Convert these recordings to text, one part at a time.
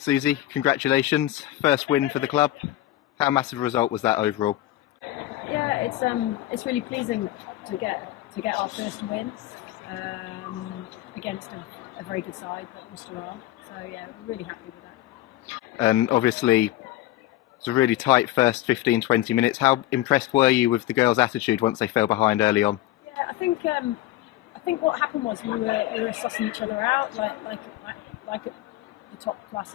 Susie, congratulations. First win for the club. How massive a result was that overall? Yeah, it's really pleasing to get our first win against a very good side that Worcester are. So yeah, we're really happy with that. And obviously, it was a really tight first 15, 20 minutes. How impressed were you with the girls' attitude once they fell behind early on? Yeah, I think what happened was we were sussing each other out, like at the top class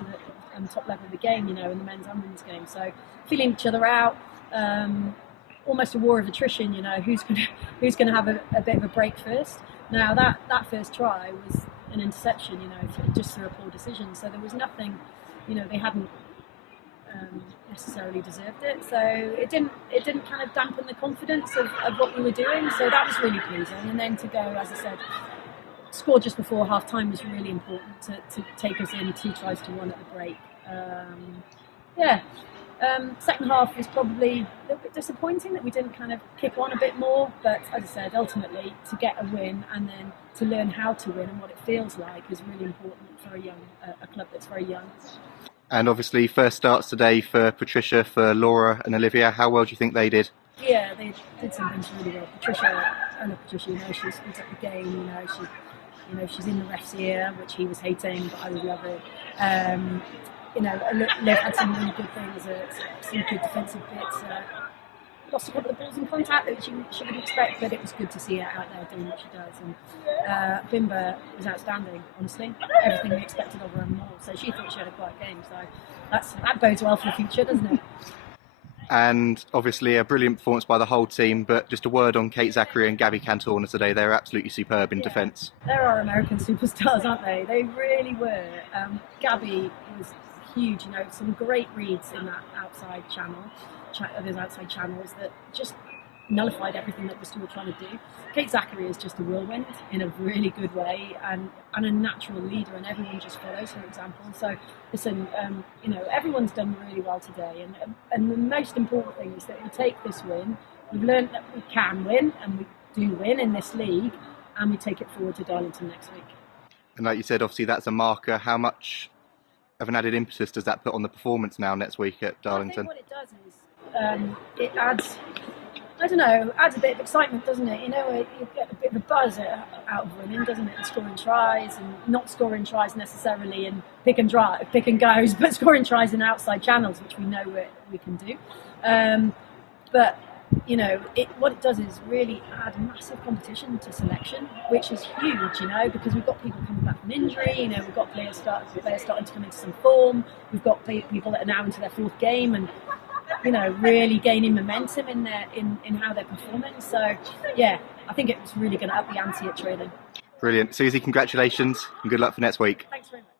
and top level of the game, in the men's and women's game. So feeling each other out, almost a war of attrition. Who's going to have a bit of a break first. Now that first try was an interception, just through a poor decision. So there was nothing, they hadn't necessarily deserved it. So it didn't kind of dampen the confidence of what we were doing. So that was really pleasing. And then to go, as I said, score just before half time was really important to take us in 2-1 at the break. Second half was probably a little bit disappointing that we didn't kind of kick on a bit more, but as I said, ultimately to get a win and then to learn how to win and what it feels like is really important for a club that's very young. And obviously first starts today for Patricia, for Laura and Olivia. How well do you think they did? Yeah, they did some things really well. Patricia, she speeds up the game, she's in the ref's ear, which he was hating, but I was loving. Liv had some really good things, some good defensive bits. Lost a couple of balls in contact that she wouldn't expect, but it was good to see her out there doing what she does. And Bimba was outstanding, honestly. Everything we expected of her and more. So she thought she had a quiet game. So that bodes well for the future, doesn't it? And obviously a brilliant performance by the whole team, but just a word on Kate Zachary and Gabby Cantorna today. They're absolutely superb in defence. They're our American superstars, aren't they? They really were. Gabby was huge, some great reads in that outside channel, those outside channels that just nullified everything that we're still trying to do. Kate Zachary is just a whirlwind in a really good way and a natural leader, and everyone just follows her example. So listen, everyone's done really well today, and the most important thing is that we take this win. We've learned that we can win, and we do win in this league, and we take it forward to Darlington next week. And like you said, obviously that's a marker. How much of an added impetus does that put on the performance now next week at Darlington? I think what it does is it adds a bit of excitement, doesn't it? You get a bit of a buzz out of winning, doesn't it? And scoring tries and not scoring tries necessarily in pick and goes, but scoring tries in outside channels, which we know we can do. But what it does is really add massive competition to selection, which is huge, because we've got people coming back from injury, we've got players starting to come into some form, we've got people that are now into their fourth game and, really gaining momentum in how they're performing. So, yeah, I think it's really going to up the ante at training. Brilliant. Susie, congratulations and good luck for next week. Thanks very much.